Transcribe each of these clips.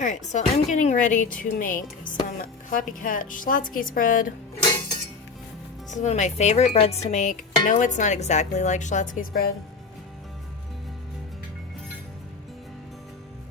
Alright, so I'm getting ready to make some Copycat Schlotzsky spread. This is one of my favorite breads to make. No, it's not exactly like Schlotzsky's bread,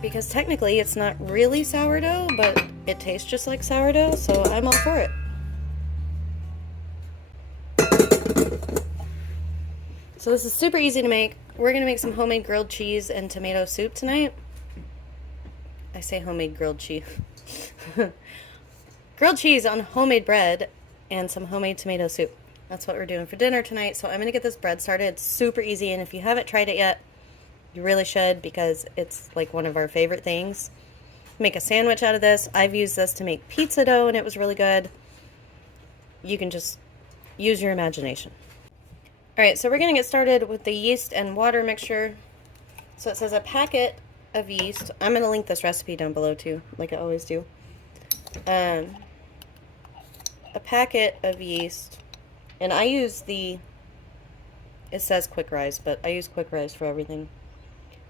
because technically it's not really sourdough, but it tastes just like sourdough, so I'm all for it. So this is super easy to make. We're gonna make some homemade grilled cheese and tomato soup tonight. I say homemade grilled cheese. Grilled cheese on homemade bread and some homemade tomato soup. That's what we're doing for dinner tonight. So I'm gonna get this bread started. It's super easy, and if you haven't tried it yet, you really should, because it's like one of our favorite things. Make a sandwich out of this. I've used this to make pizza dough and it was really good. You can just use your imagination. Alright, so we're gonna get started with the yeast and water mixture. So it says a packet of yeast. I'm gonna link this recipe down below too, like I always do. A packet of yeast, and I use it says quick rise, but I use quick rise for everything.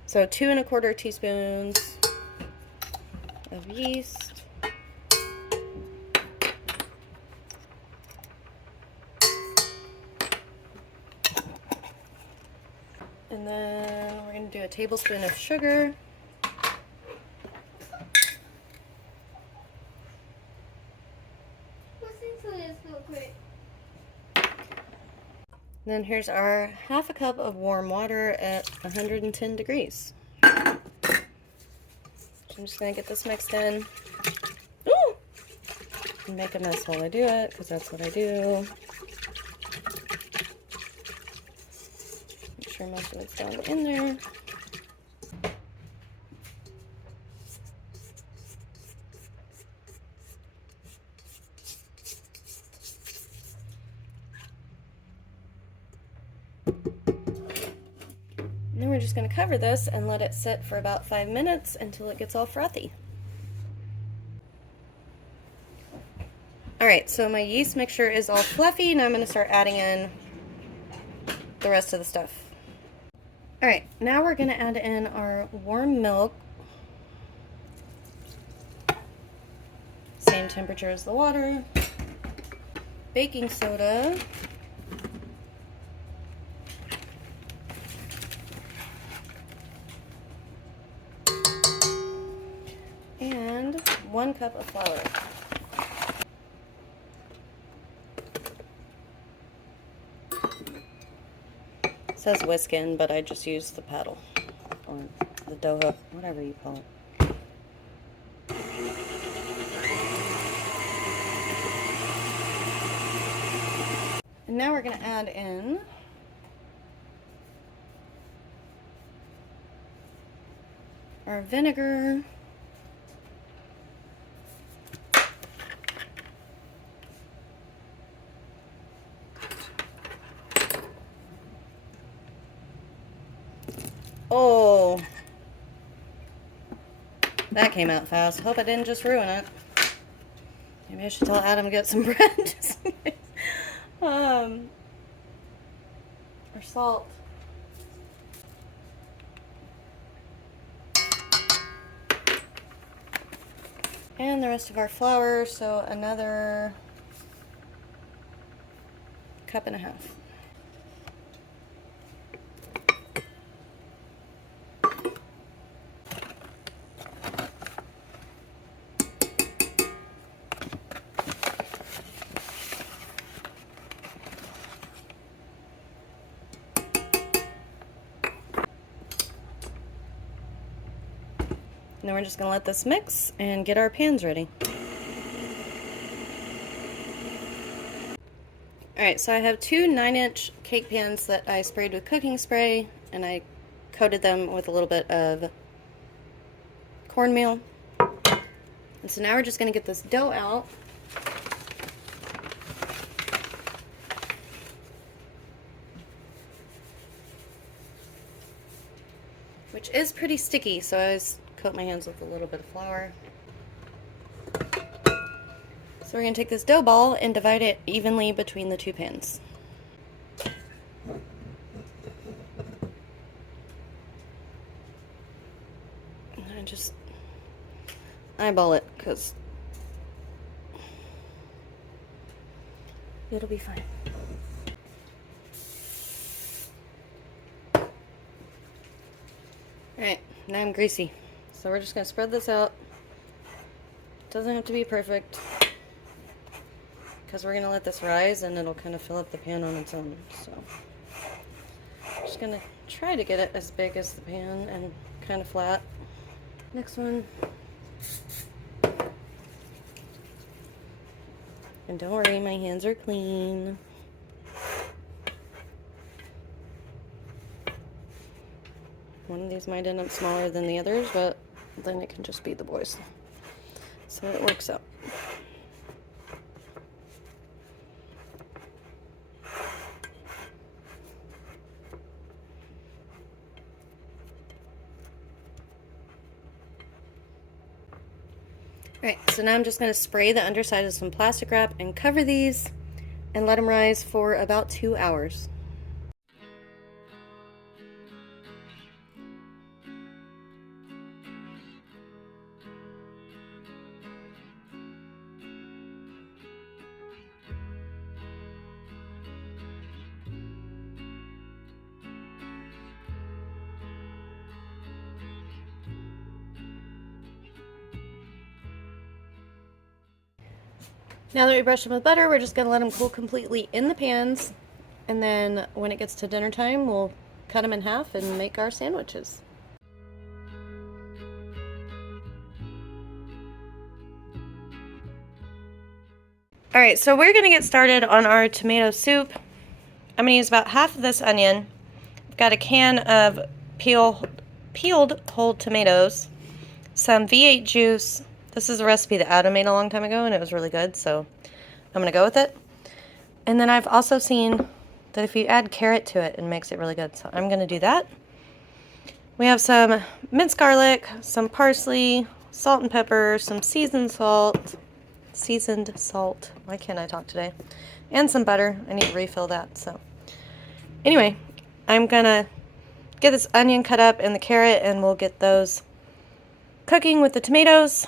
So 2 1/4 teaspoons of yeast. And then we're going to do a tablespoon of sugar. Then here's our 1/2 cup of warm water at 110 degrees. So I'm just going to get this mixed in. Ooh! And make a mess while I do it, because that's what I do. Make sure most of it's down in there. Then we're just going to cover this and let it sit for about 5 minutes until it gets all frothy. Alright, so my yeast mixture is all fluffy. Now I'm going to start adding in the rest of the stuff. Alright, now we're going to add in our warm milk. Same temperature as the water. Baking soda. And 1 cup of flour. It says whisk in, but I just use the paddle, or the dough hook, whatever you call it. And now we're going to add in our vinegar. Oh, that came out fast. Hope I didn't just ruin it. Maybe I should tell Adam to get some bread. Just in case. Or salt. And the rest of our flour, so another 1.5 cups. And then we're just going to let this mix and get our pans ready. Alright, so I have 2 9-inch cake pans that I sprayed with cooking spray, and I coated them with a little bit of cornmeal. And so now we're just going to get this dough out. Which is pretty sticky, so I always coat my hands with a little bit of flour. So we're going to take this dough ball and divide it evenly between the 2 pans. And I just eyeball it, because it'll be fine. Alright, now I'm greasy. So we're just going to spread this out. Doesn't have to be perfect, because we're going to let this rise and it'll kind of fill up the pan on its own. So I'm just going to try to get it as big as the pan and kind of flat. Next one. And don't worry, my hands are clean. One of these might end up smaller than the others, but then it can just be the boys. So it works out. Alright, so now I'm just going to spray the underside of some plastic wrap and cover these and let them rise for about 2 hours. Now that we brushed them with butter, we're just going to let them cool completely in the pans, and then when it gets to dinner time, we'll cut them in half and make our sandwiches. Alright, so we're going to get started on our tomato soup. I'm going to use about half of this onion. I've got a can of peeled whole tomatoes, some V8 juice. This is a recipe that Adam made a long time ago, and it was really good, so I'm going to go with it. And then I've also seen that if you add carrot to it, it makes it really good, so I'm going to do that. We have some minced garlic, some parsley, salt and pepper, some seasoned salt. Why can't I talk today? And some butter. I need to refill that, so. Anyway, I'm going to get this onion cut up and the carrot, and we'll get those cooking with the tomatoes.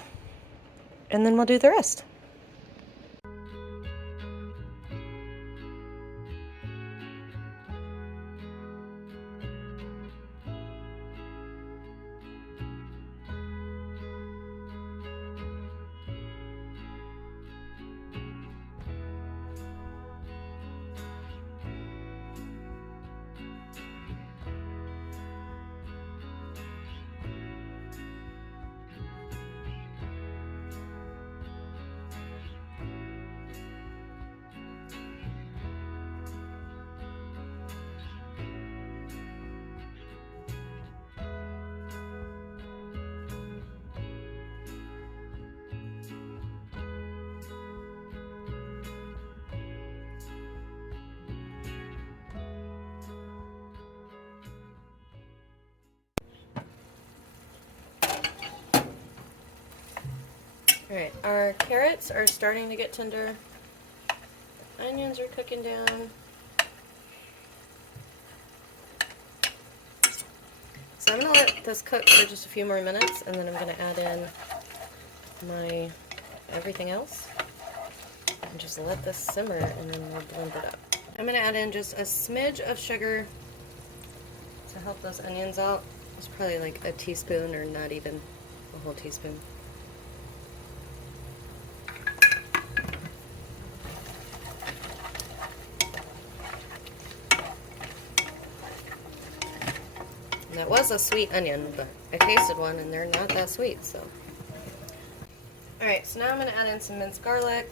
And then we'll do the rest. Alright, our carrots are starting to get tender. Onions are cooking down. So I'm going to let this cook for just a few more minutes, and then I'm going to add in my everything else. And just let this simmer, and then we'll blend it up. I'm going to add in just a smidge of sugar to help those onions out. It's probably like a teaspoon, or not even a whole teaspoon. And that was a sweet onion, but I tasted one and they're not that sweet, so. Alright, so now I'm going to add in some minced garlic.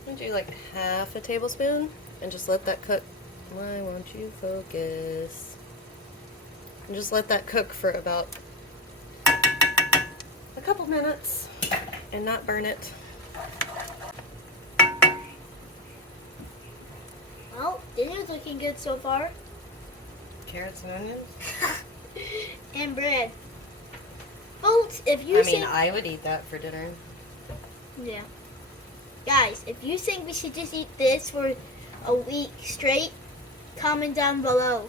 I'm going to do like half a tablespoon and just let that cook. Why won't you focus? And just let that cook for about a couple minutes and not burn it. Well, dinner's looking good so far. Carrots and onions? And bread. Folks, if you I would eat that for dinner. Yeah. Guys, if you think we should just eat this for a week straight, comment down below.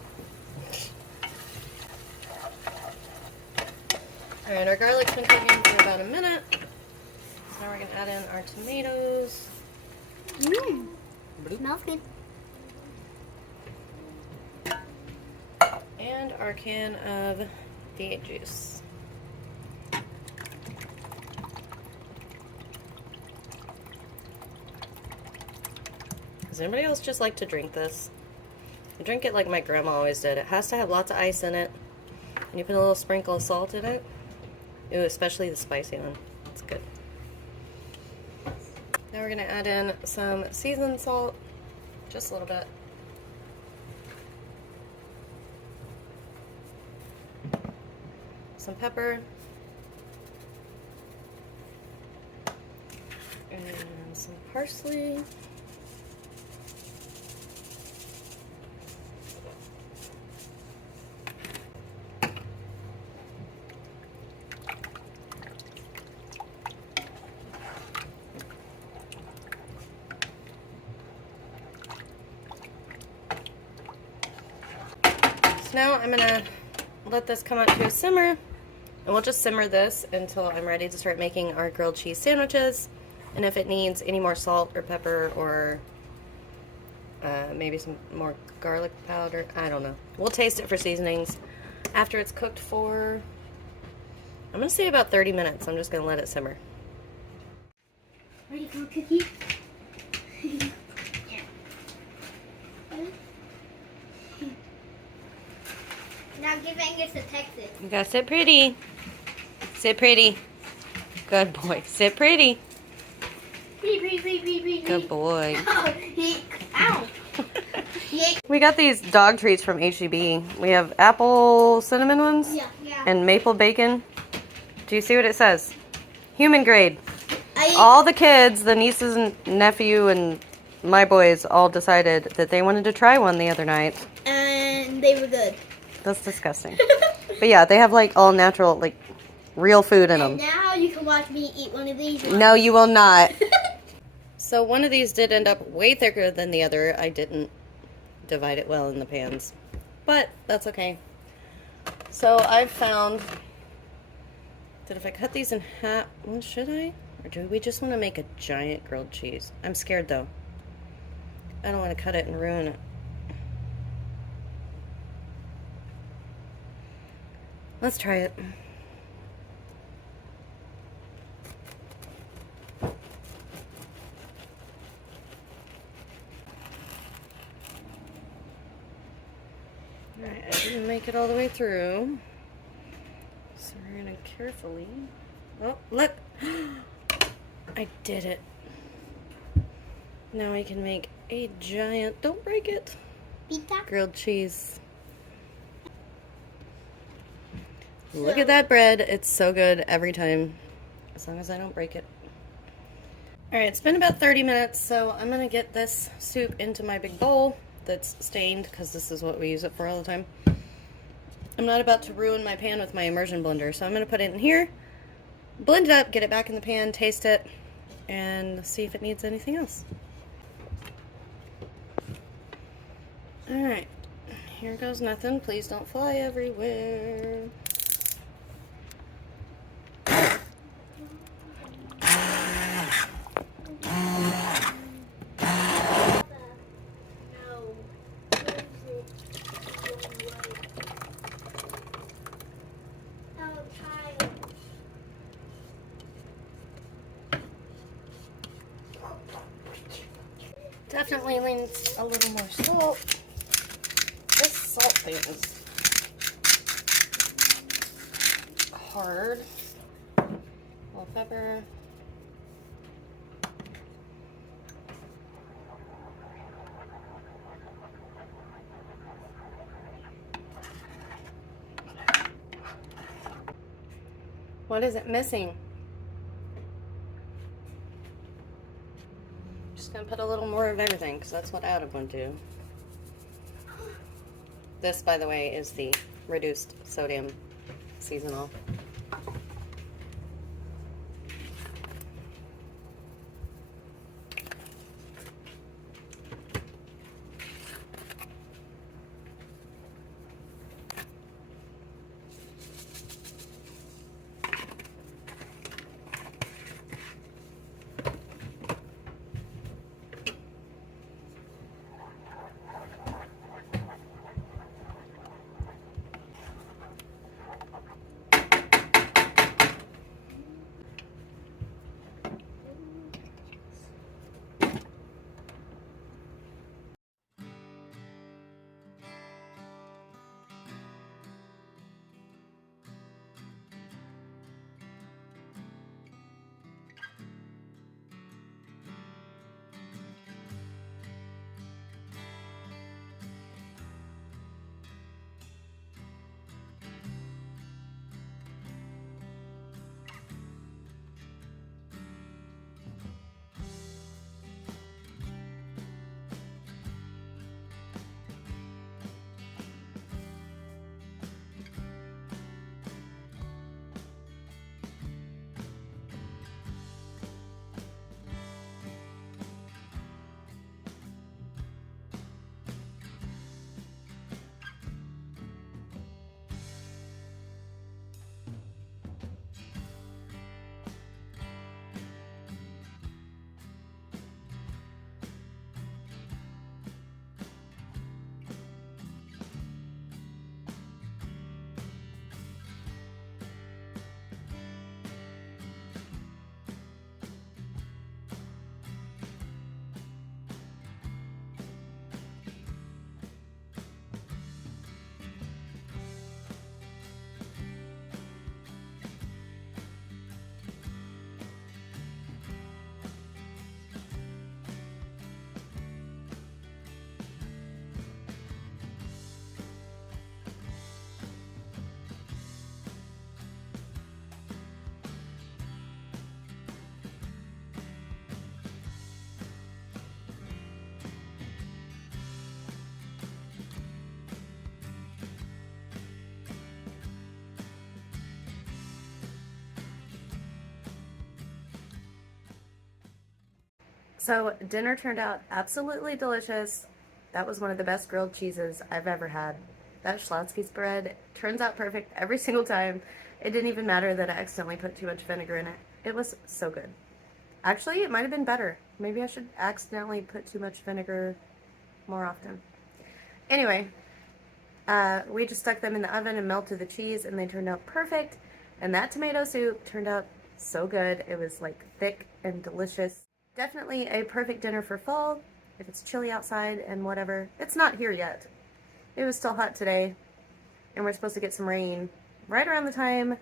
Alright, our garlic's been cooking for about a minute. So now we're going to add in our tomatoes. Mmm. Smells good. And our can of V8 juice. Does anybody else just like to drink this? I drink it like my grandma always did. It has to have lots of ice in it. And you put a little sprinkle of salt in it. Ooh, especially the spicy one. It's good. Now we're going to add in some seasoned salt. Just a little bit. Some pepper. And some parsley. So now I'm gonna let this come up to a simmer, and we'll just simmer this until I'm ready to start making our grilled cheese sandwiches. And if it needs any more salt or pepper or maybe some more garlic powder, I don't know. We'll taste it for seasonings after it's cooked for, I'm gonna say about 30 minutes. I'm just gonna let it simmer. Ready for a cookie? Now give Angus a Texas. You gotta sit pretty. Sit pretty. Good boy. Sit pretty. Pretty. Good boy. Ow. We got these dog treats from HEB. We have apple cinnamon ones Yeah. and maple bacon. Do you see what it says? Human grade. I All the kids, the nieces and nephew and my boys all decided that they wanted to try one the other night. and they were good. That's disgusting. But yeah, they have like all natural, like real food in them. And now you can watch me eat one of these. No, you will not. So one of these did end up way thicker than the other. I didn't divide it well in the pans, but that's okay. So I've found that if I cut these in half, well, should I? Or do we just want to make a giant grilled cheese? I'm scared though. I don't want to cut it and ruin it. Let's try it. Alright, I didn't make it all the way through. So we're going to carefully... Oh, look! I did it. Now I can make a giant... Don't break it! Pizza? Grilled cheese. Look at that bread. It's so good every time. As long as I don't break it. Alright, it's been about 30 minutes, so I'm going to get this soup into my big bowl that's stained, because this is what we use it for all the time. I'm not about to ruin my pan with my immersion blender, so I'm going to put it in here, blend it up, get it back in the pan, taste it, and see if it needs anything else. Alright, here goes nothing. Please don't fly everywhere. Definitely needs a little more salt. This salt thing is hard. A little pepper. What is it missing? Just gonna put a little more of everything because that's what Adam would do. This, by the way, is the reduced sodium seasonal. So dinner turned out absolutely delicious. That was one of the best grilled cheeses I've ever had. That Schlotzsky's bread turns out perfect every single time. It didn't even matter that I accidentally put too much vinegar in it. It was so good. Actually, it might have been better. Maybe I should accidentally put too much vinegar more often. Anyway, we just stuck them in the oven and melted the cheese, and they turned out perfect. And that tomato soup turned out so good. It was like thick and delicious. Definitely a perfect dinner for fall, if it's chilly outside and whatever. It's not here yet. It was still hot today, and we're supposed to get some rain right around the time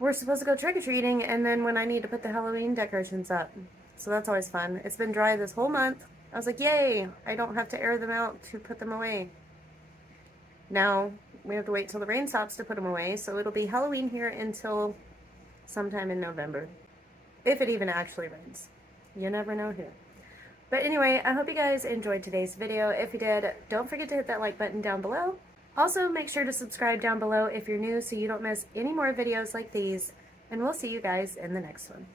we're supposed to go trick-or-treating, and then when I need to put the Halloween decorations up. So that's always fun. It's been dry this whole month. I was like, yay, I don't have to air them out to put them away. Now we have to wait till the rain stops to put them away, so it'll be Halloween here until sometime in November. If it even actually rains. You never know here. But anyway, I hope you guys enjoyed today's video. If you did, don't forget to hit that like button down below. Also, make sure to subscribe down below if you're new so you don't miss any more videos like these. And we'll see you guys in the next one.